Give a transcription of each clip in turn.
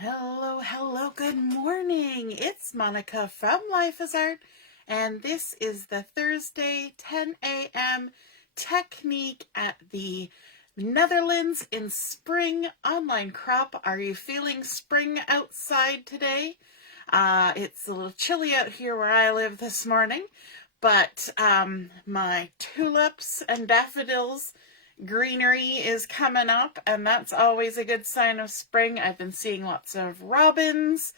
Hello, hello, good morning. It's Monica from Life is Art, and this is the Thursday 10 a.m. technique at the Netherlands in spring online crop. Are you feeling spring outside today? It's a little chilly out here where I live this morning, but my tulips and daffodils greenery is coming up, and that's always a good sign of spring. I've been seeing lots of robins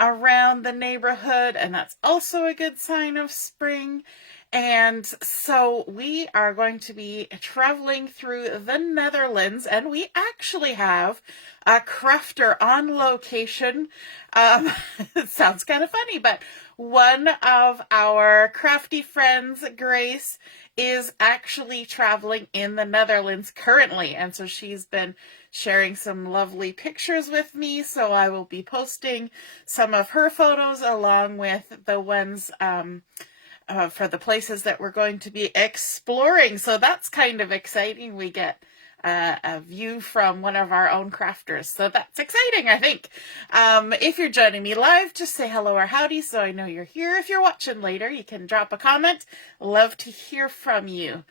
around the neighborhood, and that's also a good sign of spring. And so we are going to be traveling through the Netherlands, and we actually have a crafter on location. It sounds kind of funny, but one of our crafty friends, Grace, is actually traveling in the Netherlands currently. And so she's been sharing some lovely pictures with me. So I will be posting some of her photos along with the ones for the places that we're going to be exploring. So that's kind of exciting. We get a view from one of our own crafters. So that's exciting, I think. If you're joining me live, just say hello or howdy so I know you're here. If you're watching later, you can drop a comment. Love to hear from you.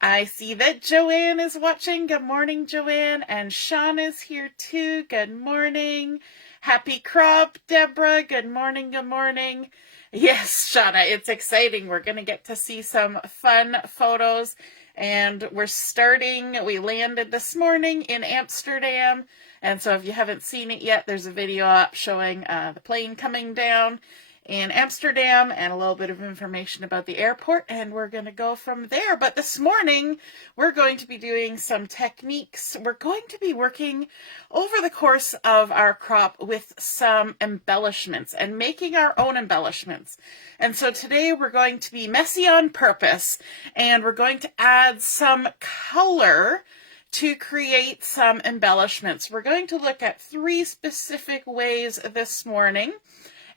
I see that Joanne is watching. Good morning, Joanne. And Sean is here too. Good morning. Happy crop, Deborah. Good morning, good morning. Yes, Shauna, it's exciting. We're going to get to see some fun photos. And we landed this morning in Amsterdam. And so if you haven't seen it yet, there's a video up showing the plane coming down in Amsterdam and a little bit of information about the airport, and we're going to go from there. But this morning, we're going to be doing some techniques. We're going to be working over the course of our crop with some embellishments and making our own embellishments. And so today we're going to be messy on purpose, and we're going to add some color to create some embellishments. We're going to look at 3 specific ways this morning.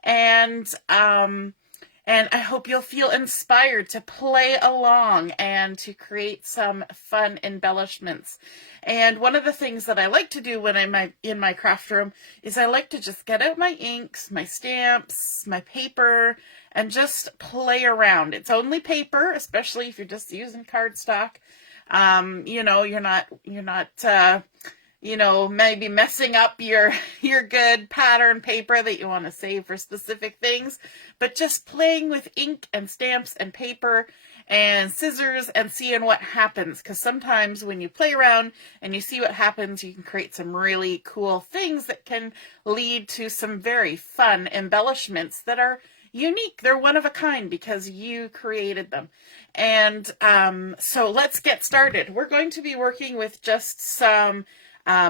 And I hope you'll feel inspired to play along and to create some fun embellishments. And one of the things that I like to do when I'm in my craft room is I like to just get out my inks, my stamps, my paper, and just play around. It's only paper, especially if you're just using cardstock. You're not maybe messing up your good pattern paper that you want to save for specific things, but just playing with ink and stamps and paper and scissors and seeing what happens. Because sometimes when you play around and you see what happens, you can create some really cool things that can lead to some very fun embellishments that are unique. They're one of a kind because you created them. And so let's get started. We're going to be working with just some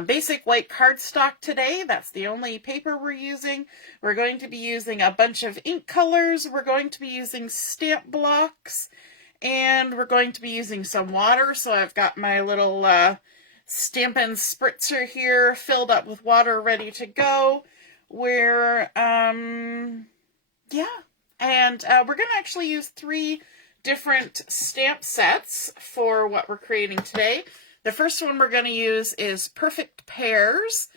basic white cardstock today. That's the only paper we're using. We're going to be using a bunch of ink colors. We're going to be using stamp blocks, and we're going to be using some water. So I've got my little Stampin Spritzer here filled up with water ready to go. We're going to actually use 3 different stamp sets for what we're creating today. The first one we're going to use is Perfect Pairs,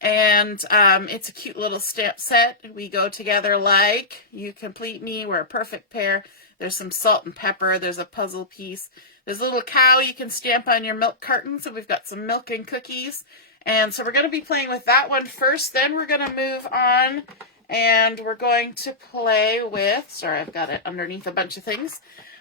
and it's a cute little stamp set. We go together like you complete me, we're a perfect pair. There's some salt and pepper, there's a puzzle piece, there's a little cow you can stamp on your milk carton, so we've got some milk and cookies. And so we're going to be playing with that one first, then we're going to move on, and we're going to play with, sorry, I've got it underneath a bunch of things,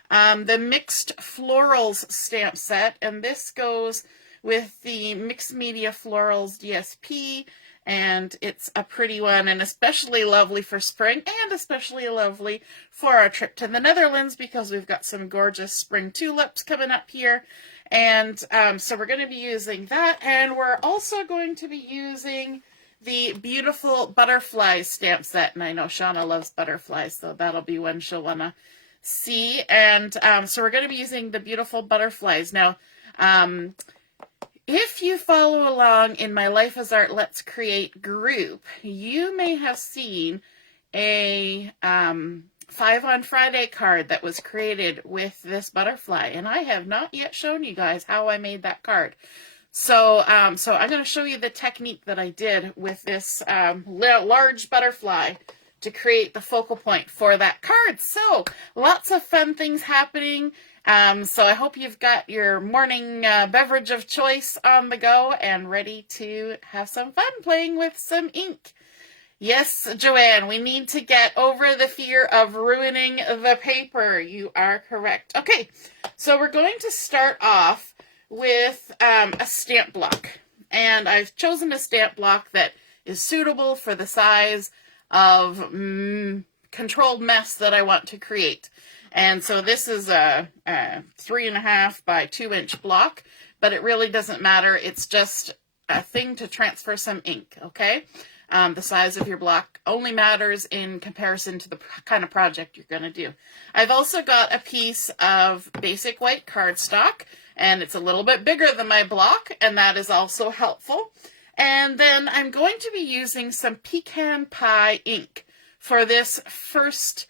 the Mixed Florals stamp set, and this goes with the Mixed Media Florals DSP, and it's a pretty one, and especially lovely for spring, and especially lovely for our trip to the Netherlands, because we've got some gorgeous spring tulips coming up here. And so we're going to be using that, and we're also going to be using the beautiful butterflies stamp set, and I know Shauna loves butterflies, so that'll be one she'll want to see. And so we're going to be using the beautiful butterflies. Now, if you follow along in my Life is Art Let's Create group, you may have seen a 5 on Friday card that was created with this butterfly, and I have not yet shown you guys how I made that card. So, so I'm going to show you the technique that I did with this large butterfly to create the focal point for that card. So lots of fun things happening. So I hope you've got your morning beverage of choice on the go and ready to have some fun playing with some ink. Yes, Joanne, we need to get over the fear of ruining the paper. You are correct. Okay, so we're going to start off with a stamp block. And I've chosen a stamp block that is suitable for the size of controlled mess that I want to create. And so this is a 3.5 by 2 inch block, but it really doesn't matter. It's just a thing to transfer some ink, okay? The size of your block only matters in comparison to the kind of project you're going to do. I've also got a piece of basic white cardstock, and it's a little bit bigger than my block, and that is also helpful. And then I'm going to be using some Pecan Pie ink for this first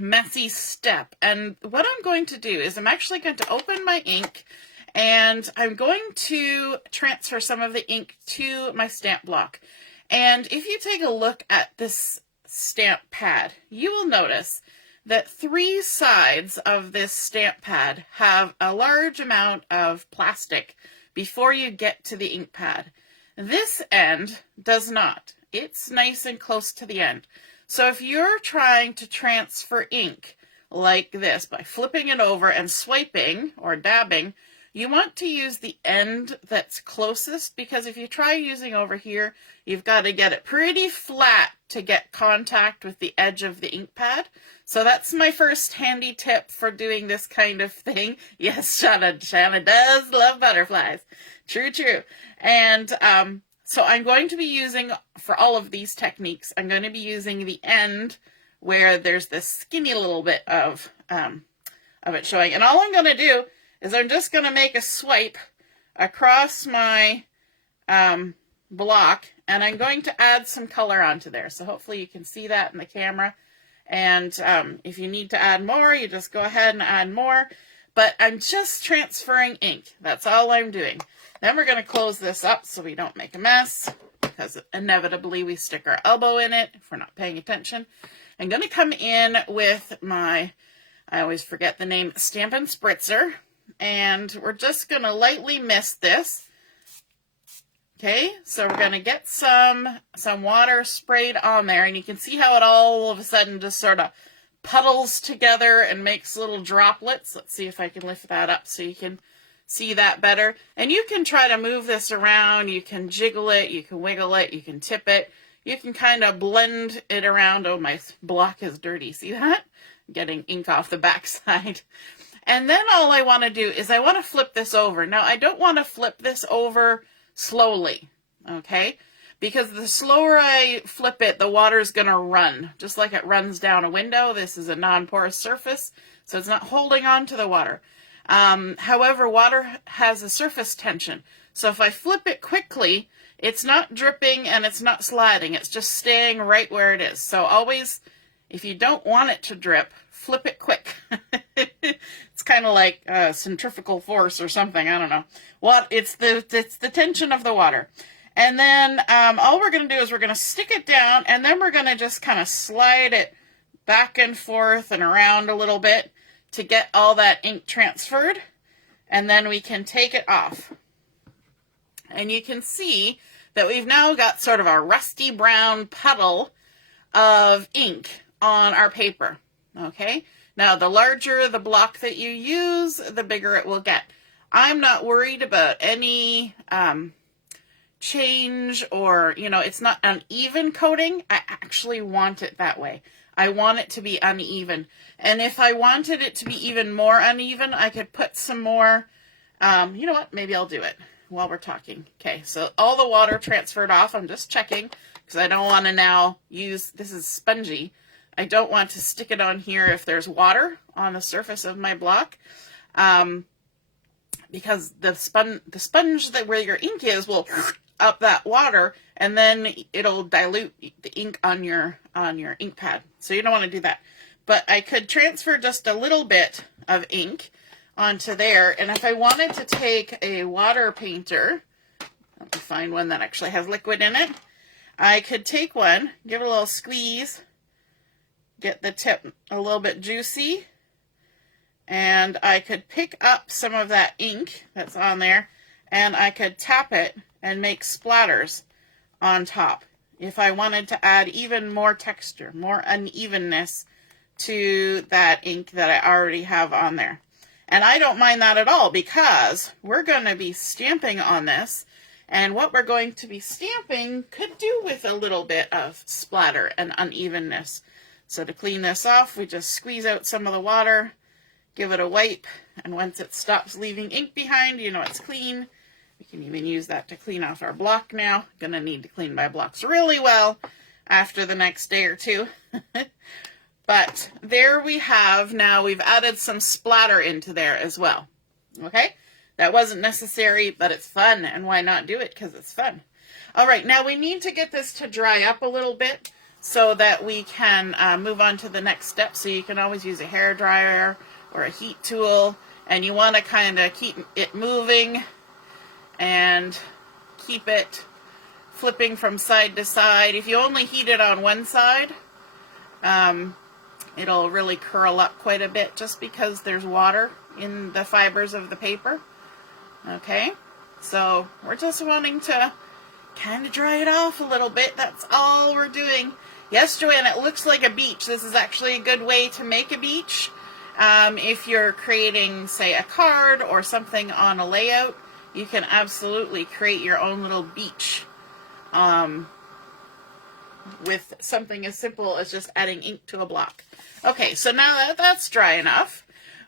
messy step. And what I'm going to do is I'm actually going to open my ink, and I'm going to transfer some of the ink to my stamp block. And if you take a look at this stamp pad, you will notice that 3 sides of this stamp pad have a large amount of plastic before you get to the ink pad. This end does not. It's nice and close to the end. So if you're trying to transfer ink like this by flipping it over and swiping or dabbing, you want to use the end that's closest, because if you try using over here, you've got to get it pretty flat to get contact with the edge of the ink pad. So that's my first handy tip for doing this kind of thing. Yes, Shanna does love butterflies. True, true. And so I'm going to be using, for all of these techniques, I'm going to be using the end where there's this skinny little bit of it showing. And all I'm going to do is I'm just going to make a swipe across my block, and I'm going to add some color onto there. So hopefully you can see that in the camera. And if you need to add more, you just go ahead and add more. But I'm just transferring ink. That's all I'm doing. Then we're going to close this up so we don't make a mess, because inevitably we stick our elbow in it if we're not paying attention. I'm going to come in with my, I always forget the name, Stampin Spritzer. And we're just going to lightly mist this. Okay, so we're going to get some water sprayed on there, and you can see how it all of a sudden just sort of puddles together and makes little droplets. Let's see if I can lift that up so you can see that better. And you can try to move this around. You can jiggle it, you can wiggle it, you can tip it. You can kind of blend it around. Oh, my block is dirty. See that? Getting ink off the backside. And then all I want to do is I want to flip this over. Now, I don't want to flip this over slowly, okay? Because the slower I flip it, the water's going to run. Just like it runs down a window. This is a non-porous surface, so it's not holding on to the water. However, water has a surface tension. So if I flip it quickly, it's not dripping and it's not sliding. It's just staying right where it is. So always, if you don't want it to drip, flip it quick. It's kind of like centrifugal force or something. I don't know. It's the tension of the water. And then all we're going to do is we're going to stick it down, and then we're going to just kind of slide it back and forth and around a little bit to get all that ink transferred. And then we can take it off. And you can see that we've now got sort of a rusty brown puddle of ink on our paper. Okay, now the larger the block that you use, the bigger it will get. I'm not worried about any change or, it's not uneven coating. I actually want it that way. I want it to be uneven. And if I wanted it to be even more uneven, I could put some more, you know what, maybe I'll do it while we're talking. Okay, so all the water transferred off. I'm just checking because I don't want to now use, this is spongy. I don't want to stick it on here if there's water on the surface of my block, because the sponge that where your ink is will up that water, and then it'll dilute the ink on your ink pad. So you don't want to do that. But I could transfer just a little bit of ink onto there. And if I wanted to take a water painter, let me find one that actually has liquid in it, I could take one, give it a little squeeze, get the tip a little bit juicy, and I could pick up some of that ink that's on there, and I could tap it and make splatters on top if I wanted to add even more texture, more unevenness to that ink that I already have on there. And I don't mind that at all, because we're going to be stamping on this, and what we're going to be stamping could do with a little bit of splatter and unevenness. So to clean this off, we just squeeze out some of the water, give it a wipe, and once it stops leaving ink behind, you know it's clean. We can even use that to clean off our block now. Gonna need to clean my blocks really well after the next day or two. But there we have, now we've added some splatter into there as well. Okay? That wasn't necessary, but it's fun, and why not do it? Because it's fun. All right, now we need to get this to dry up a little bit so that we can move on to the next step. So you can always use a hair dryer or a heat tool, and you want to kind of keep it moving and keep it flipping from side to side. If you only heat it on one side, it'll really curl up quite a bit just because there's water in the fibers of the paper. Okay, so we're just wanting to kind of dry it off a little bit. That's all we're doing. Yes, Joanne, it looks like a beach. This is actually a good way to make a beach. If you're creating, say, a card or something on a layout, you can absolutely create your own little beach with something as simple as just adding ink to a block. Okay, so now that that's dry enough,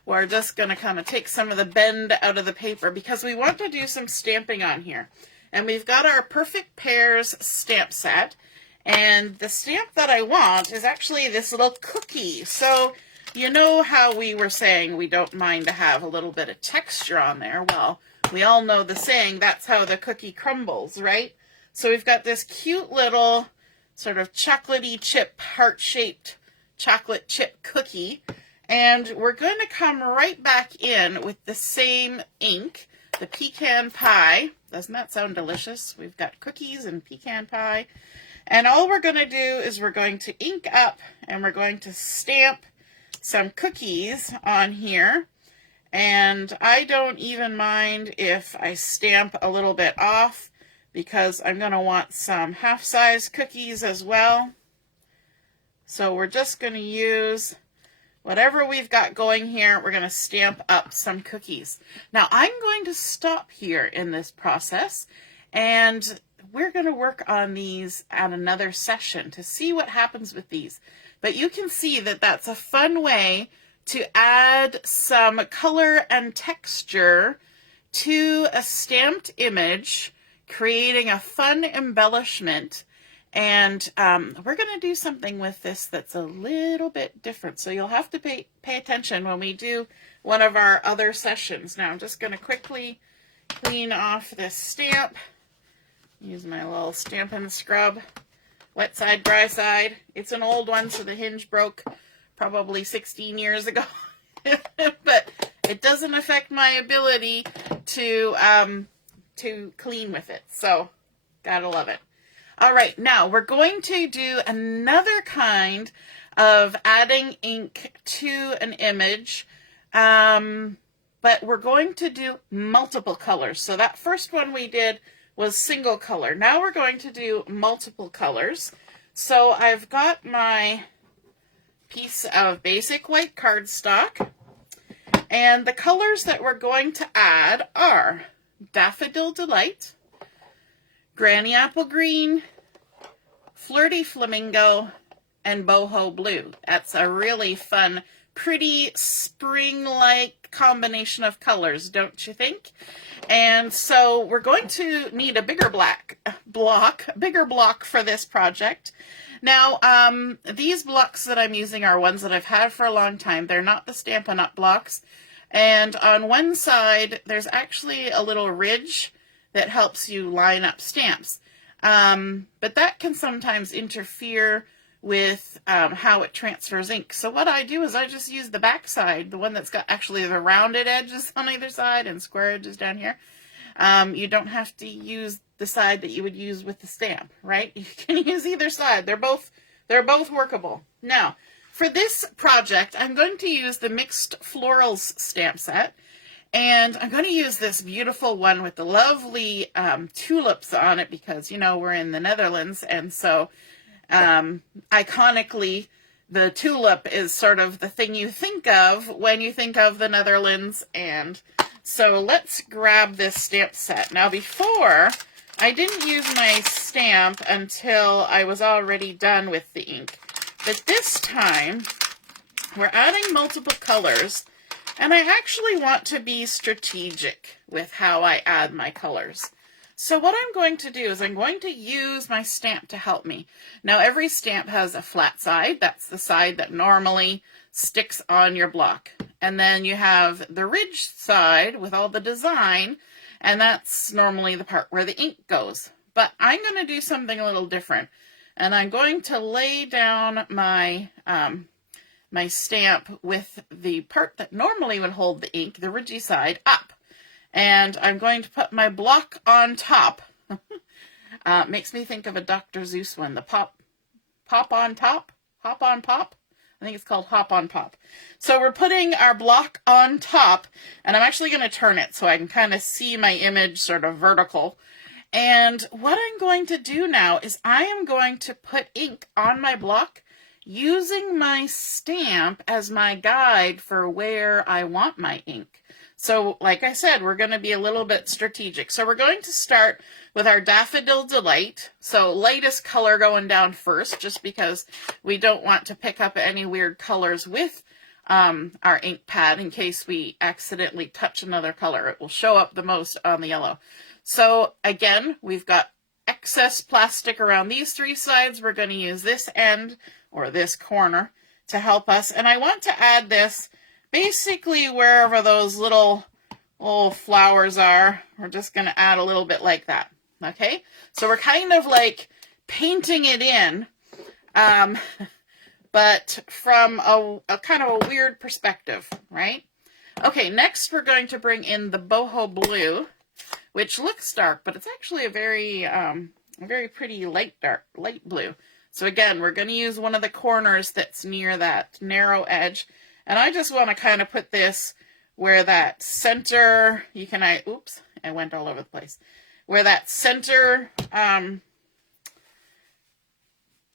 we're just going to kind of take some of the bend out of the paper because we want to do some stamping on here. And we've got our Perfect Pairs stamp set. And the stamp that I want is actually this little cookie. So you know how we were saying we don't mind to have a little bit of texture on there? Well, we all know the saying, that's how the cookie crumbles, right? So we've got this cute little sort of chocolatey chip, heart-shaped chocolate chip cookie. And we're going to come right back in with the same ink, the Pecan Pie. Doesn't that sound delicious? We've got cookies and pecan pie. And all we're going to do is we're going to ink up and we're going to stamp some cookies on here. And I don't even mind if I stamp a little bit off because I'm going to want some half-size cookies as well. So we're just going to use whatever we've got going here. We're going to stamp up some cookies. Now I'm going to stop here in this process, and we're going to work on these at another session to see what happens with these. But you can see that that's a fun way to add some color and texture to a stamped image, creating a fun embellishment. And we're going to do something with this that's a little bit different. So you'll have to pay attention when we do one of our other sessions. Now I'm just going to quickly clean off this stamp. Use my little Stampin' Scrub. Wet side, dry side. It's an old one, so the hinge broke probably 16 years ago. But it doesn't affect my ability to clean with it. So, gotta love it. All right, now we're going to do another kind of adding ink to an image, but we're going to do multiple colors. So that first one we did was single color. Now we're going to do multiple colors. So I've got my piece of basic white cardstock, and the colors that we're going to add are Daffodil Delight, Granny Apple Green, Flirty Flamingo, and Boho Blue. That's a really fun, pretty spring-like combination of colors, don't you think? And so we're going to need a bigger block for this project. Now, these blocks that I'm using are ones that I've had for a long time. They're not the Stampin' Up! Blocks. And on one side, there's actually a little ridge that helps you line up stamps. But that can sometimes interfere with how it transfers ink. So what I do is I just use the back side, the one that's got actually the rounded edges on either side and square edges down here. You don't have to use the side that you would use with the stamp, right? You can use either side. They're both workable. Now, for this project, I'm going to use the Mixed Florals stamp set, and I'm going to use this beautiful one with the lovely tulips on it because, you know, we're in the Netherlands, and so iconically, the tulip is sort of the thing you think of when you think of the Netherlands. And so let's grab this stamp set. Now before, I didn't use my stamp until I was already done with the ink. But this time, we're adding multiple colors, and I actually want to be strategic with how I add my colors. So what I'm going to do is I'm going to use my stamp to help me. Now every stamp has a flat side. That's the side that normally sticks on your block. And then you have the ridge side with all the design, and that's normally the part where the ink goes. But I'm going to do something a little different. And I'm going to lay down my, my stamp with the part that normally would hold the ink, the ridgy side, up. And I'm going to put my block on top. Makes me think of a Dr. Seuss one, the pop on top, hop on pop. I think it's called hop on pop. So we're putting our block on top, and I'm actually going to turn it so I can kind of see my image sort of vertical. And what I'm going to do now is I am going to put ink on my block using my stamp as my guide for where I want my ink. So, like I said, we're going to be a little bit strategic. So we're going to start with our Daffodil Delight. So lightest color going down first, just because we don't want to pick up any weird colors with our ink pad in case we accidentally touch another color. It will show up the most on the yellow. So again, we've got excess plastic around these three sides. We're going to use this end or this corner to help us. And I want to add this basically wherever those little flowers are. We're just going to add a little bit like that. Okay, so we're kind of like painting it in, but from a kind of a weird perspective, right? Okay, next we're going to bring in the Boho Blue, which looks dark, but it's actually a very pretty light blue. So again, we're going to use one of the corners that's near that narrow edge. And I just want to kind of put this where that center, oops, I went all over the place. Where that center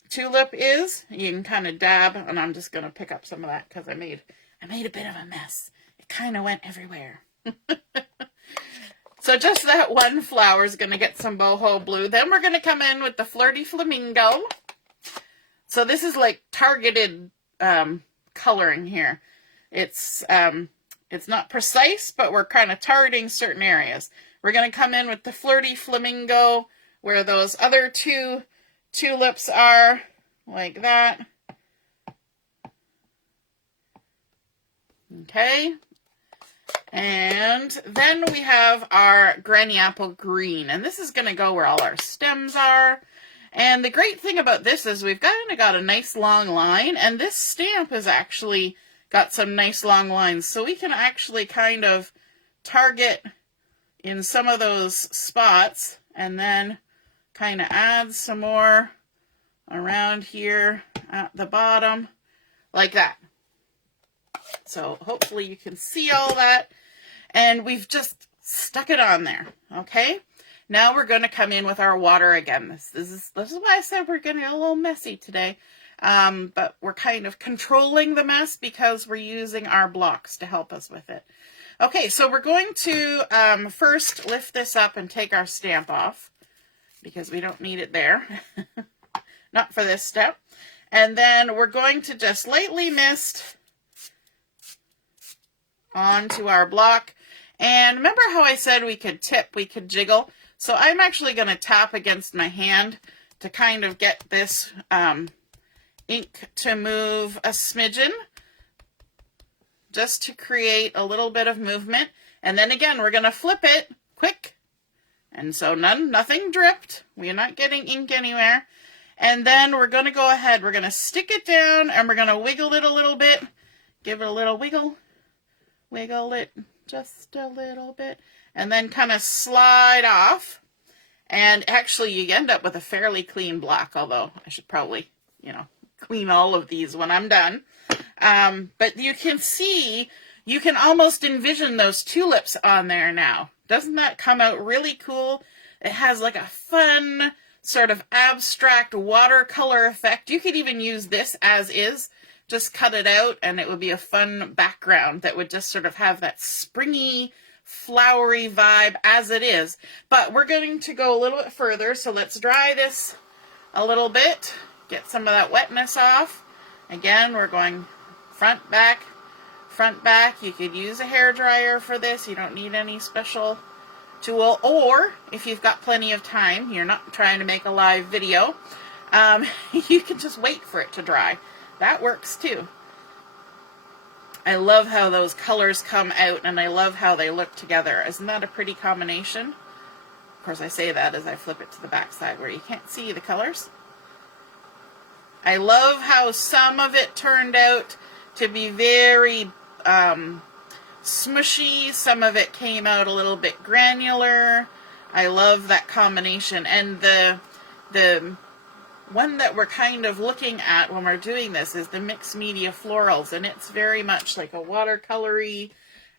tulip is, you can kind of dab, and I'm just going to pick up some of that because I made a bit of a mess. It kind of went everywhere. So just that one flower is going to get some Boho Blue. Then we're going to come in with the Flirty Flamingo. So this is like targeted coloring here. It's not precise, but we're kind of targeting certain areas. We're going to come in with the Flirty Flamingo where those other two tulips are, like that. Okay. And then we have our Granny Apple Green, and this is going to go where all our stems are. And the great thing about this is we've kind of got a nice long line, and this stamp has actually got some nice long lines, so we can actually kind of target in some of those spots and then kind of add some more around here at the bottom like that. So hopefully you can see all that, and we've just stuck it on there. Okay, now we're going to come in with our water again. This is why I said we're going to get a little messy today. But we're kind of controlling the mess because we're using our blocks to help us with it. Okay, so we're going to first lift this up and take our stamp off because we don't need it there. Not for this step. And then we're going to just lightly mist onto our block. And remember how I said we could tip, we could jiggle? So I'm actually going to tap against my hand to kind of get this ink to move a smidgen, just to create a little bit of movement. And then again, we're going to flip it quick. And so nothing dripped. We're not getting ink anywhere. And then we're going to go ahead, we're going to stick it down and we're going to wiggle it a little bit. Give it a little wiggle. Wiggle it just a little bit. And then kind of slide off. And actually you end up with a fairly clean block, although I should probably, clean all of these when I'm done. But you can see, you can almost envision those tulips on there now. Doesn't that come out really cool? It has like a fun sort of abstract watercolor effect. You could even use this as is. Just cut it out and it would be a fun background that would just sort of have that springy, flowery vibe as it is. But we're going to go a little bit further, so let's dry this a little bit, get some of that wetness off. Again, we're going front, back, front, back. You could use a hairdryer for this. You don't need any special tool, or if you've got plenty of time, you're not trying to make a live video, you can just wait for it to dry. That works too. I love how those colors come out and I love how they look together. Isn't that a pretty combination? Of course, I say that as I flip it to the back side where you can't see the colors. I love how some of it turned out to be very smushy. Some of it came out a little bit granular. I love that combination. And the one that we're kind of looking at when we're doing this is the mixed media florals, and it's very much like a watercolory,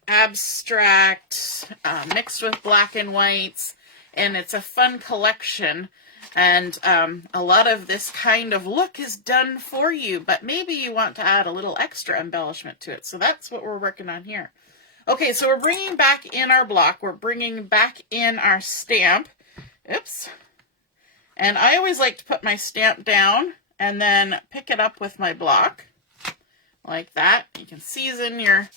abstract, mixed with black and whites, and it's a fun collection. And a lot of this kind of look is done for you, but maybe you want to add a little extra embellishment to it. So that's what we're working on here. Okay, so we're bringing back in our block. We're bringing back in our stamp. Oops. And I always like to put my stamp down and then pick it up with my block like that. You can season your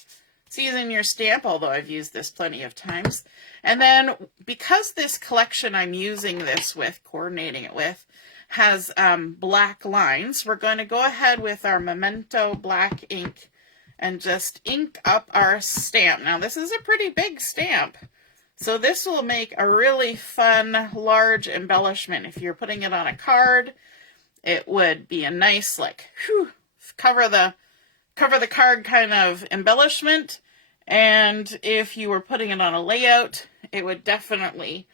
stamp, although I've used this plenty of times. And then because this collection I'm using this with, coordinating it with, has black lines, we're going to go ahead with our Memento black ink and just ink up our stamp. Now this is a pretty big stamp, so this will make a really fun large embellishment. If you're putting it on a card, it would be a nice cover the card kind of embellishment. And if you were putting it on a layout, it would definitely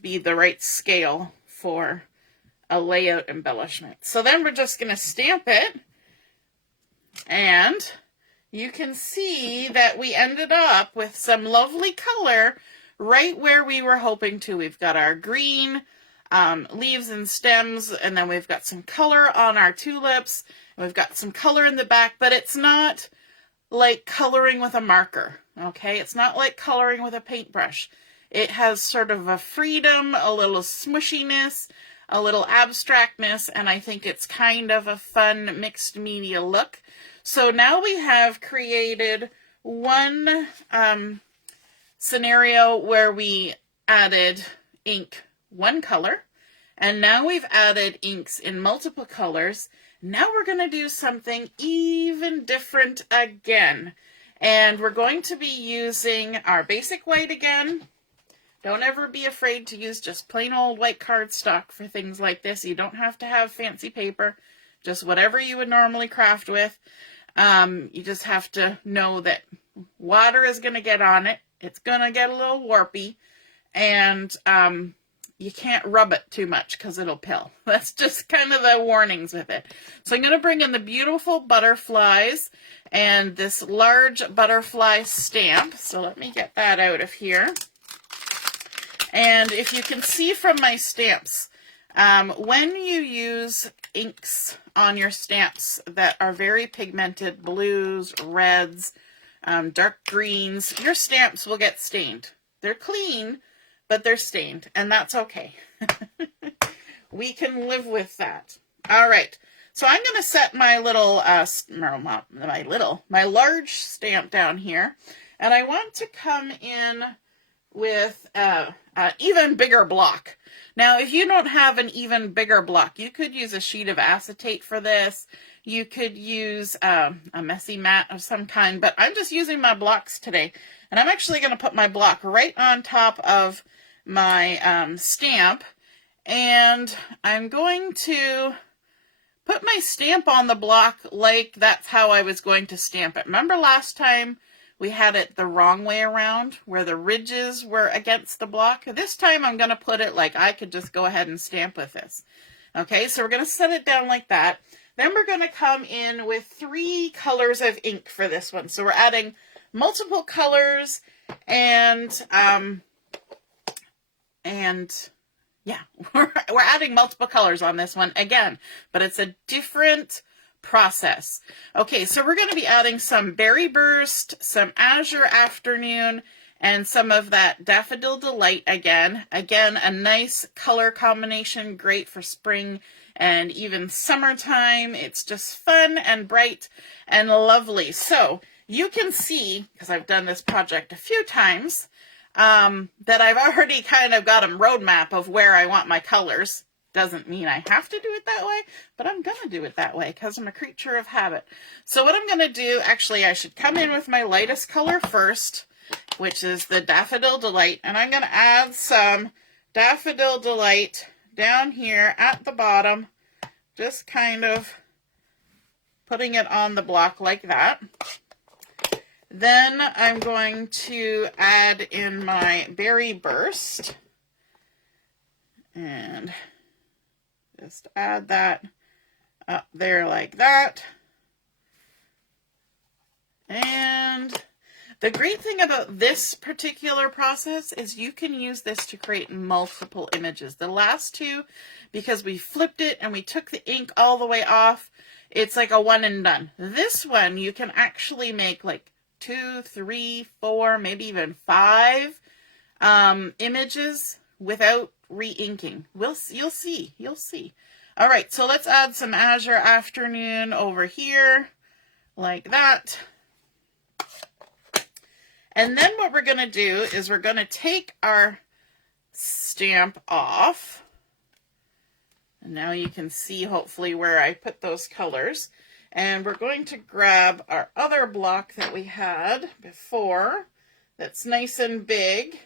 be the right scale for a layout embellishment. So then we're just going to stamp it, and you can see that we ended up with some lovely color right where we were hoping to. We've got our green leaves and stems, and then we've got some color on our tulips, and we've got some color in the back, but it's not like coloring with a marker, okay? It's not like coloring with a paintbrush. It has sort of a freedom, a little smushiness, a little abstractness, and I think it's kind of a fun mixed media look. So now we have created one scenario where we added ink one color, and now we've added inks in multiple colors. Now we're going to do something even different again, and we're going to be using our basic white again. Don't ever be afraid to use just plain old white cardstock for things like this. You don't have to have fancy paper, just whatever you would normally craft with. You just have to know that water is going to get on it. It's going to get a little warpy, and you can't rub it too much because it'll pill. That's just kind of the warnings with it. So I'm going to bring in the beautiful butterflies and this large butterfly stamp. So let me get that out of here. And if you can see from my stamps, when you use inks on your stamps that are very pigmented, blues, reds, dark greens, your stamps will get stained. They're clean, but they're stained, and that's okay. We can live with that. All right, so I'm going to set my little, my large stamp down here, and I want to come in with an even bigger block. Now, if you don't have an even bigger block, you could use a sheet of acetate for this. You could use a messy mat of some kind, but I'm just using my blocks today. And I'm actually going to put my block right on top of my stamp, And I'm going to put my stamp on the block like that's how I was going to stamp it. Remember last time we had it the wrong way around, where the ridges were against the block? This time I'm going to put it like I could just go ahead and stamp with this. Okay, so we're going to set it down like that. Then we're going to come in with 3 colors of ink for this one. So we're adding multiple colors and yeah, we're adding multiple colors on this one again, but it's a different process. Okay, so we're going to be adding some Berry Burst, some Azure Afternoon, and some of that Daffodil Delight again. Again, a nice color combination, great for spring and even summertime. It's just fun and bright and lovely. So you can see, because I've done this project a few times, that I've already kind of got a roadmap of where I want my colors. Doesn't mean I have to do it that way, but I'm going to do it that way because I'm a creature of habit. So what I'm going to do, actually, I should come in with my lightest color first, which is the Daffodil Delight, and I'm going to add some Daffodil Delight down here at the bottom, just kind of putting it on the block like that. Then I'm going to add in my Berry Burst and just add that up there like that. And the great thing about this particular process is you can use this to create multiple images. The last 2, because we flipped it and we took the ink all the way off, it's like a one and done. This one you can actually make like 2, 3, 4, maybe even 5 images without re-inking. You'll see. All right, so let's add some Azure Afternoon over here like that. And then what we're going to do is we're going to take our stamp off. And now you can see hopefully where I put those colors. And we're going to grab our other block that we had before that's nice and big.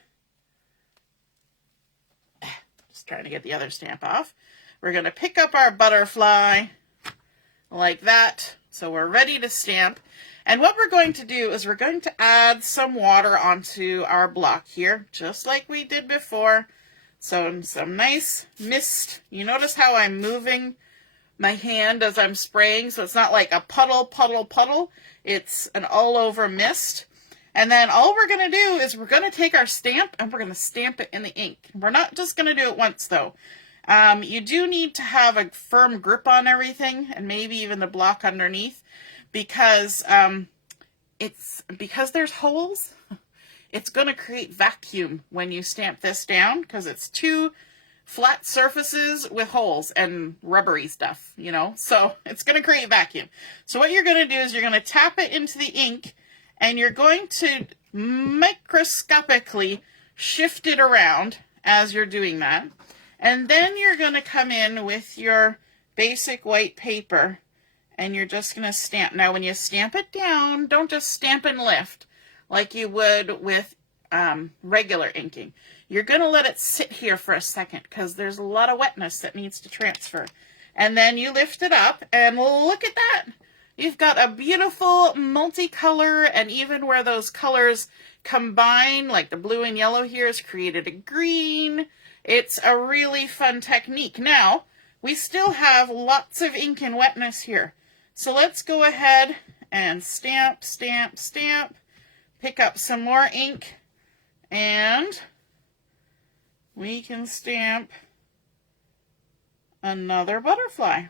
Just trying to get the other stamp off. We're going to pick up our butterfly like that. So we're ready to stamp. And what we're going to do is we're going to add some water onto our block here, just like we did before. So some nice mist. You notice how I'm moving my hand as I'm spraying, so it's not like a puddle, puddle, puddle. It's an all-over mist. And then all we're going to do is we're going to take our stamp and we're going to stamp it in the ink. We're not just going to do it once, though. You do need to have a firm grip on everything, and maybe even the block underneath, because there's holes. It's going to create vacuum when you stamp this down, because it's 2 flat surfaces with holes and rubbery stuff, you know, so it's going to create vacuum. So what you're going to do is you're going to tap it into the ink and you're going to microscopically shift it around as you're doing that. And then you're going to come in with your basic white paper and you're just going to stamp. Now when you stamp it down, don't just stamp and lift like you would with regular inking. You're going to let it sit here for a second because there's a lot of wetness that needs to transfer. And then you lift it up and look at that. You've got a beautiful multicolor, and even where those colors combine, like the blue and yellow here, has created a green. It's a really fun technique. Now, we still have lots of ink and wetness here. So let's go ahead and stamp, stamp, stamp. Pick up some more ink and we can stamp another butterfly.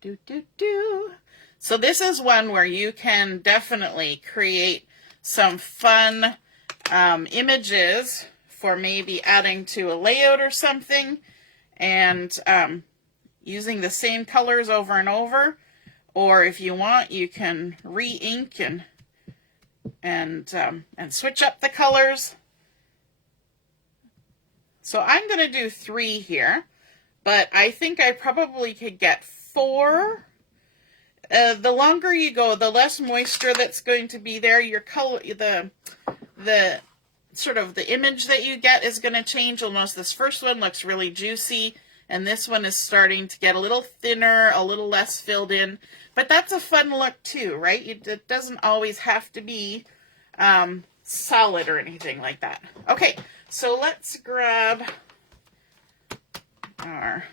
Do, do, do. So this is one where you can definitely create some fun images for maybe adding to a layout or something, and using the same colors over and over. Or if you want, you can re-ink and switch up the colors. So I'm going to do 3 here, but I think I probably could get 4. The longer you go, the less moisture that's going to be there. Your color, the sort of the image that you get is going to change. You'll notice this first one looks really juicy, and this one is starting to get a little thinner, a little less filled in. But that's a fun look too, right? It doesn't always have to be solid or anything like that. Okay, so let's grab our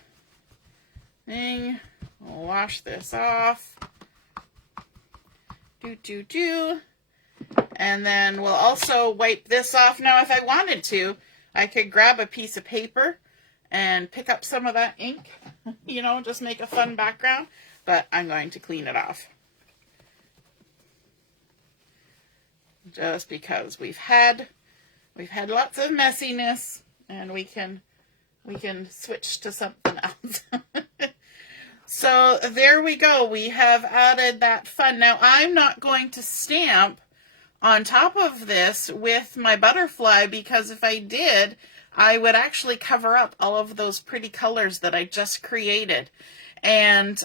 thing. We'll wash this off. And then we'll also wipe this off. Now, if I wanted to, I could grab a piece of paper and pick up some of that ink, you know, just make a fun background, but I'm going to clean it off. Just because we've had lots of messiness, and we can switch to something else. So there we go. We have added that fun. Now, I'm not going to stamp on top of this with my butterfly, because if I did, I would actually cover up all of those pretty colors that I just created. And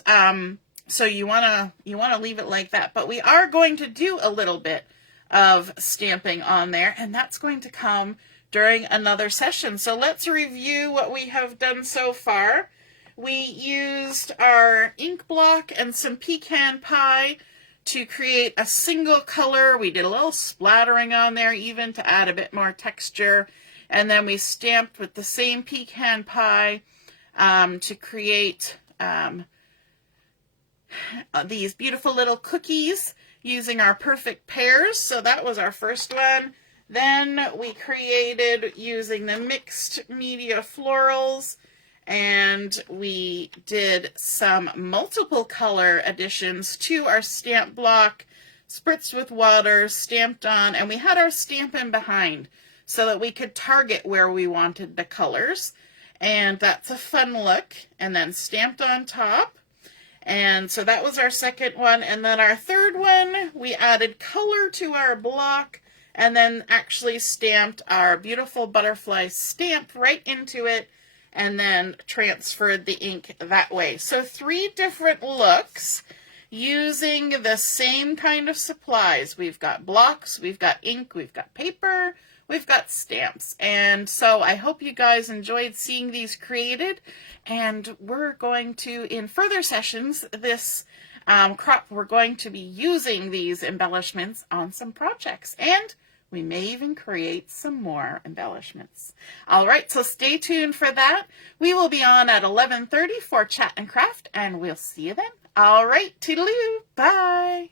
so you want to leave it like that. But we are going to do a little bit of stamping on there, and that's going to come during another session. So let's review what we have done so far. We used our ink block and some Pecan Pie to create a single color. We did a little splattering on there even to add a bit more texture. And then we stamped with the same Pecan Pie to create these beautiful little cookies using our perfect pairs. So that was our first one. Then we created using the mixed media florals, and we did some multiple color additions to our stamp block, spritzed with water, stamped on, and we had our Stampin' behind so that we could target where we wanted the colors. And that's a fun look. And then stamped on top. And so that was our second one. And then our third one, we added color to our block and then actually stamped our beautiful butterfly stamp right into it, and then transferred the ink that way. So 3 different looks using the same kind of supplies. We've got blocks, we've got ink, we've got paper, we've got stamps. And so I hope you guys enjoyed seeing these created, and we're going to, in further sessions this crop, we're going to be using these embellishments on some projects, and we may even create some more embellishments. All right, so stay tuned for that. We will be on at 11:30 for Chat and Craft, and we'll see you then. All right, toodaloo, bye.